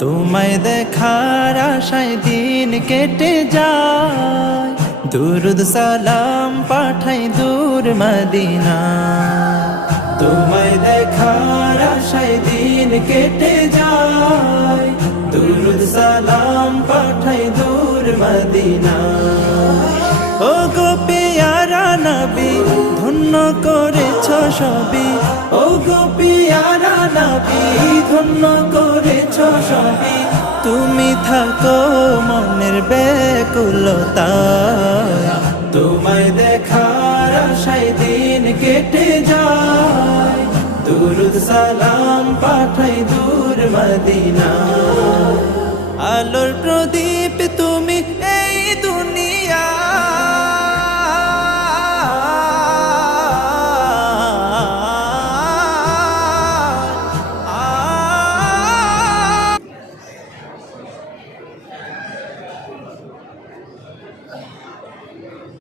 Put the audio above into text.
তোমায় দেখার আশায় দিন কেটে যায়। দুরুদ সালাম পাঠাই দূর মদিনা তোমায় দেখার আশায় দিন কেটে যায়। দুরুদ সালাম পাঠাই দূর মদিনা ও গো পেয়ারা নবী, ধন্য করেছ সবই। ও গো পেয়ারা নবী, ধন্য তুমি থাকো মনের ব্যাকুলতা। তোমায় দেখার আশায় দিন কেটে যায়। দুরুদ সালাম পাঠাই দূর মদিনা